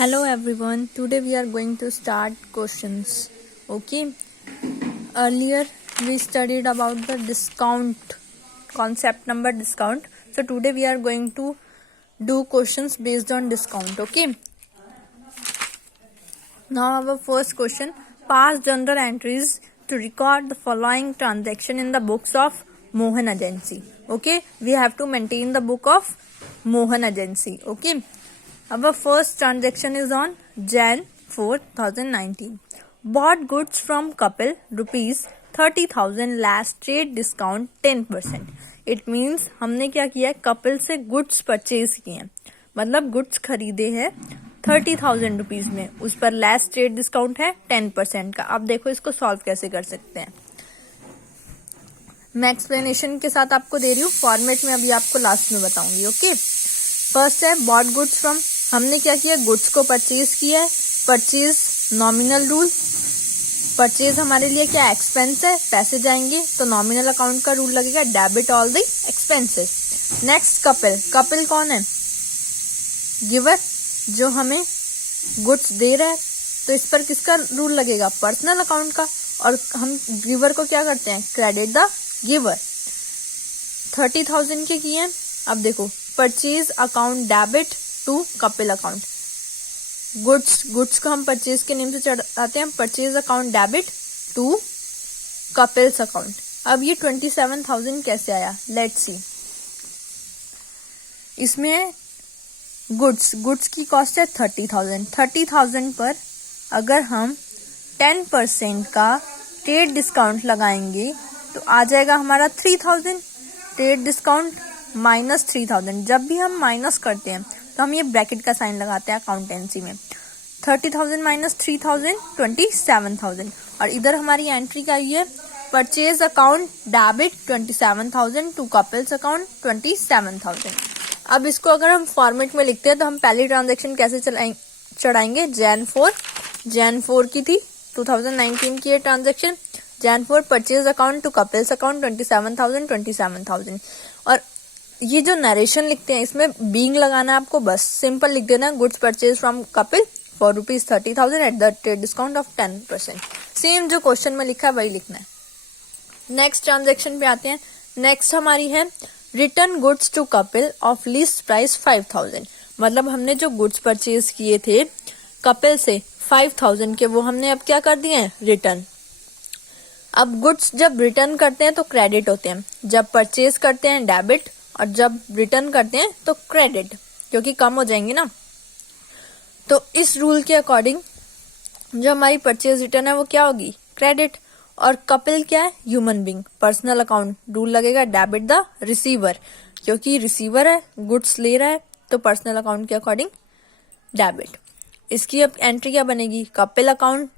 Hello everyone, today we are going to start questions. Okay, earlier we studied about the discount, concept number discount. So today we are going to do questions based on discount. Okay, now our first question, pass journal entries to record the following transaction in the books of Mohan Agency. Okay, we have to maintain the book of Mohan Agency. Okay, our first transaction is on Jan 4, 2019. Bought goods from couple rupees 30,000 last trade discount 10%. It means हमने क्या किया है, couple से goods purchase किए हैं, मतलब goods खरीदे हैं 30,000 रुपीज में, उस पर लास्ट ट्रेड डिस्काउंट है 10% का. अब देखो इसको सॉल्व कैसे कर सकते हैं. मैं एक्सप्लेनेशन के साथ आपको दे रही हूँ, फॉर्मेट में अभी आपको लास्ट में बताऊंगी. ओके, फर्स्ट है बॉट गुड्स फ्रॉम. हमने क्या किया, गुड्स को परचेज किया है. परचेज नॉमिनल रूल, परचेज हमारे लिए क्या एक्सपेंस है, पैसे जाएंगे तो नॉमिनल अकाउंट का रूल लगेगा, debit all the expenses. Next couple, couple कौन है, गिवर, जो हमें गुड्स दे रहा है, तो इस पर किसका रूल लगेगा, पर्सनल अकाउंट का. और हम गिवर को क्या करते हैं, क्रेडिट द गिवर. 30,000 के किए हैं. अब देखो purchase account debit to Kapil account. Goods को हम परचेज के नेम से चढ़ाते हैं, purchase account debit to Kapil's account. अब ये 27,000 कैसे आया, लेट्स सी. इसमें गुड्स की कॉस्ट है 30,000. 30,000 पर अगर हम 10% का ट्रेड डिस्काउंट लगाएंगे तो आ जाएगा हमारा 3,000. Trade discount minus 3,000. जब भी हम माइनस करते हैं तो हम ये ब्रैकेट का साइन लगाते हैं अकाउंटेंसी में. 30,000 माइनस 3,000 27,000. और इधर हमारी एंट्री का ये purchase account debit 27,000 to Kapil's account 27,000. अब इसको अगर हम फॉर्मेट में लिखते हैं तो हम पहली ट्रांजेक्शन कैसे चढ़ाएंगे, Jan 4 की थी 2019 की ये transaction. Jan 4 purchase account to Kapil's account 27,000. और ये जो नरेशन लिखते हैं इसमें बीइंग लगाना है आपको, बस सिंपल लिख देना, goods purchase from Kapil for rupees 30,000 at the trade discount of 10%. Same जो क्वेश्चन में लिखा है वही लिखना है. नेक्स्ट ट्रांजेक्शन पे आते हैं. नेक्स्ट हमारी है return goods to Kapil of list price 5,000. मतलब हमने जो गुड्स परचेज किए थे कपिल से 5,000 के, वो हमने अब क्या कर दिए हैं, रिटर्न. अब गुड्स जब रिटर्न करते हैं तो क्रेडिट होते हैं, जब परचेज करते हैं डेबिट, और जब रिटर्न करते हैं तो क्रेडिट, क्योंकि कम हो जाएंगे ना. तो इस रूल के अकॉर्डिंग जो हमारी परचेज रिटर्न है वो क्या होगी, क्रेडिट. और कपिल क्या है, human being, personal account rule लगेगा डेबिट द रिसीवर, क्योंकि रिसीवर है, गुड्स ले रहा है, तो पर्सनल अकाउंट के अकॉर्डिंग डेबिट. इसकी अब एंट्री क्या बनेगी, Kapil account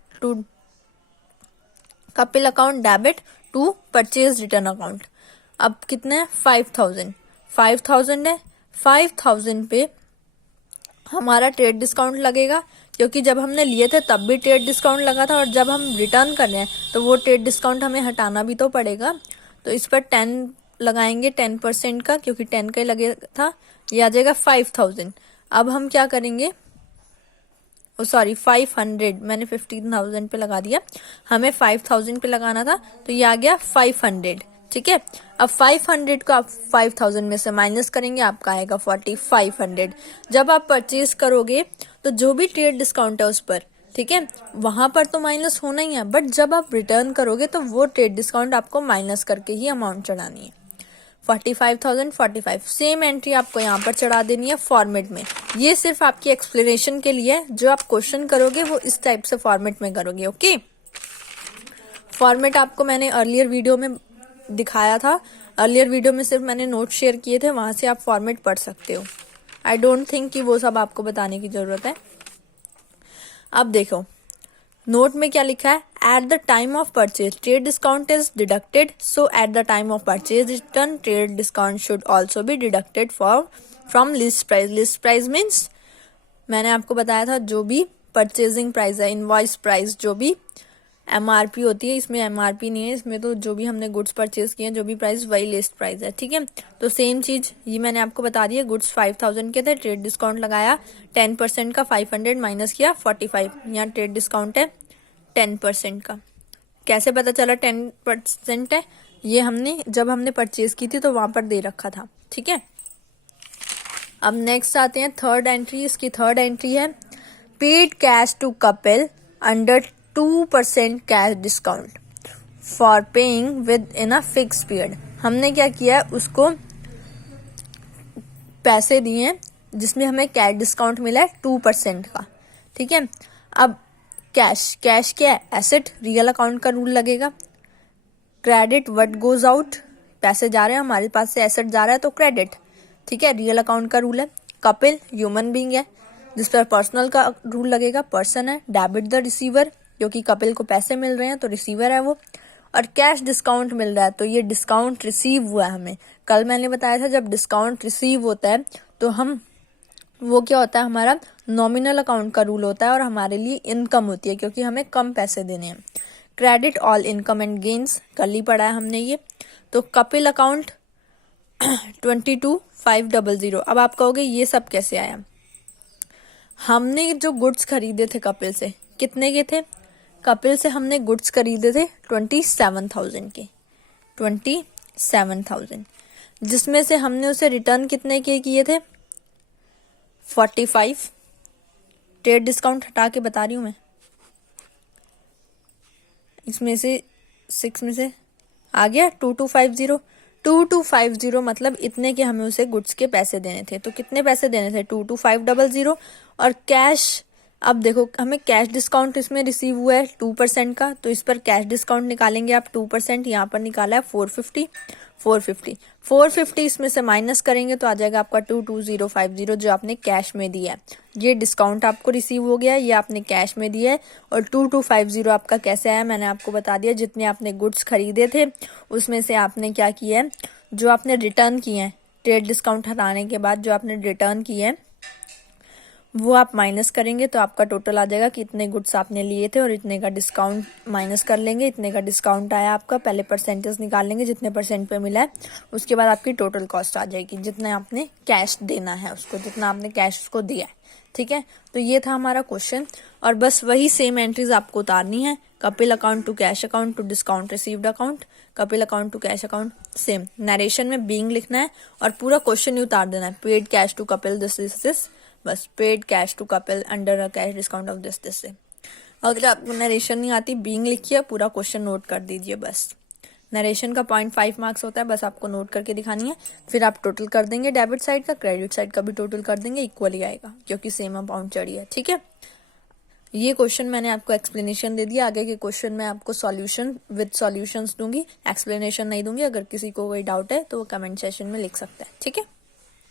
debit to purchase return account. अब कितने हैं, 5,000 है. 5,000 पे हमारा ट्रेड डिस्काउंट लगेगा, क्योंकि जब हमने लिए थे तब भी ट्रेड डिस्काउंट लगा था, और जब हम रिटर्न कर रहे हैं तो वो ट्रेड डिस्काउंट हमें हटाना भी तो पड़ेगा. तो इस पर 10 लगाएंगे, 10% का, क्योंकि 10 का ही लगे था. ये आ जाएगा 5,000. अब हम क्या करेंगे, 500, मैंने 15,000 पे लगा दिया, हमें 5,000 पे लगाना था, तो ये आ गया 500. ठीक है, अब 500 को आप 5,000 में से माइनस करेंगे, आपका आएगा 4,500. जब आप परचेज करोगे तो जो भी ट्रेड डिस्काउंट है उस पर, ठीक है, वहां पर तो माइनस होना ही है, बट जब आप रिटर्न करोगे तो वो ट्रेड डिस्काउंट आपको माइनस करके ही अमाउंट चढ़ानी है. 45,045. सेम एंट्री आपको यहाँ पर चढ़ा देनी है फॉर्मेट में. ये सिर्फ आपकी एक्सप्लेनेशन के लिए है, जो आप क्वेश्चन करोगे वो इस टाइप से फॉर्मेट में करोगे. ओके, फॉर्मेट आपको मैंने अर्लियर वीडियो में दिखाया था, अर्लियर वीडियो में सिर्फ मैंने नोट शेयर किए थे, वहां से आप फॉर्मेट पढ़ सकते हो. आई डोंट थिंक कि वो सब आपको बताने की जरूरत है. अब देखो नोट में क्या लिखा है, at the time of purchase trade discount is deducted, so at the time of purchase return trade discount should also be deducted from list price. List price means मैंने आपको बताया था जो भी परचेजिंग प्राइस है, इनवॉइस प्राइस, जो भी MRP होती है, इसमें MRP नहीं है, इसमें तो जो भी हमने गुड्स परचेज किए हैं जो भी प्राइस वही लिस्ट प्राइस है, ठीक है। तो सेम चीज ये मैंने आपको बता दिया, गुड्स 5000 के थे, ट्रेड डिस्काउंट लगाया 10% का, 500 माइनस किया 45, यहाँ ट्रेड डिस्काउंट है 10% का। कैसे पता चला 10% है? ये हमने जब हमने परचेज की थी तो वहां पर दे रखा था, ठीक है। अब नेक्स्ट आते हैं थर्ड एंट्री। इसकी थर्ड एंट्री है paid cash to Kapil under 2% cash discount for paying within a fix period. हमने क्या किया है, उसको पैसे दिए जिसमें हमें कैश डिस्काउंट मिला है 2% का, ठीक है। अब कैश क्या है? एसेट, रियल अकाउंट का रूल लगेगा। क्रेडिट व्हाट गोज आउट, पैसे जा रहे हैं हमारे पास से, एसेट जा रहा है तो क्रेडिट, ठीक है, रियल अकाउंट का रूल है। कपिल ह्यूमन बीइंग है जिस पर पर्सनल का रूल लगेगा, पर्सन है। डेबिट द रिसीवर, क्योंकि कपिल को पैसे मिल रहे हैं तो रिसीवर है वो। और कैश डिस्काउंट मिल रहा है तो ये डिस्काउंट रिसीव हुआ है हमें। कल मैंने बताया था जब डिस्काउंट रिसीव होता है तो हम वो क्या होता है, हमारा नॉमिनल अकाउंट का रूल होता है और हमारे लिए इनकम होती है क्योंकि हमें कम पैसे देने हैं। Credit all income and gains कल ही पढ़ा है हमने ये। तो कपिल अकाउंट 22,500। अब आप कहोगे ये सब कैसे आया? हमने जो गुड्स खरीदे थे कपिल से, कितने के थे? कपिल से हमने गुड्स खरीदे थे 27,000 के, 27,000, जिसमें से हमने उसे रिटर्न कितने के किए थे? 45। ट्रेड डिस्काउंट हटा के बता रही हूं मैं, इसमें से 6 में से आ गया 2250। 2250 मतलब इतने के हमें उसे गुड्स के पैसे देने थे। तो कितने पैसे देने थे? 22,500। और कैश, अब देखो हमें कैश डिस्काउंट इसमें रिसीव हुआ है 2% का, तो इस पर कैश डिस्काउंट निकालेंगे आप 2%, यहाँ पर निकाला है 450 इसमें से माइनस करेंगे तो आ जाएगा आपका 22050 जो आपने कैश में दिया है। ये डिस्काउंट आपको रिसीव हो गया है, ये आपने कैश में दिया है। और 2250 आपका कैसे आया मैंने आपको बता दिया, जितने आपने गुड्स खरीदे थे उसमें से आपने क्या किया है, जो आपने रिटर्न किए हैं ट्रेड डिस्काउंट हटाने के बाद, जो आपने रिटर्न किए हैं वो आप माइनस करेंगे तो आपका टोटल आ जाएगा कि इतने गुड्स आपने लिए थे और इतने का डिस्काउंट माइनस कर लेंगे, इतने का डिस्काउंट आया आपका। पहले परसेंटेज निकाल लेंगे जितने परसेंट पे मिला है, उसके बाद आपकी टोटल कॉस्ट आ जाएगी जितना आपने कैश देना है उसको, जितना आपने कैश उसको दिया है, ठीक है। तो ये था हमारा क्वेश्चन और बस वही सेम एंट्रीज आपको उतारनी है। Kapil account to cash account to discount received account, Kapil account to cash account, same narration में बीइंग लिखना है और पूरा क्वेश्चन ही उतार देना है। Paid cash to Kapil this, बस paid cash to Kapil under a cash discount of this से। अगर आपको नरेशन नहीं आती, बीइंग लिखिए, पूरा क्वेश्चन नोट कर दीजिए बस। नरेशन का 0.5 मार्क्स होता है, बस आपको नोट करके दिखानी है। फिर आप टोटल कर देंगे, डेबिट साइड का क्रेडिट साइड का भी टोटल कर देंगे, इक्वली आएगा क्योंकि सेम अमाउंट चढ़ी है, ठीक है। ये क्वेश्चन मैंने आपको एक्सप्लेनेशन दे दिया, आगे के क्वेश्चन मैं आपको सॉल्यूशन विद सॉल्यूशंस दूंगी, एक्सप्लेनेशन नहीं दूंगी। अगर किसी को कोई डाउट है तो वो कमेंट सेशन में लिख सकता है, ठीक है।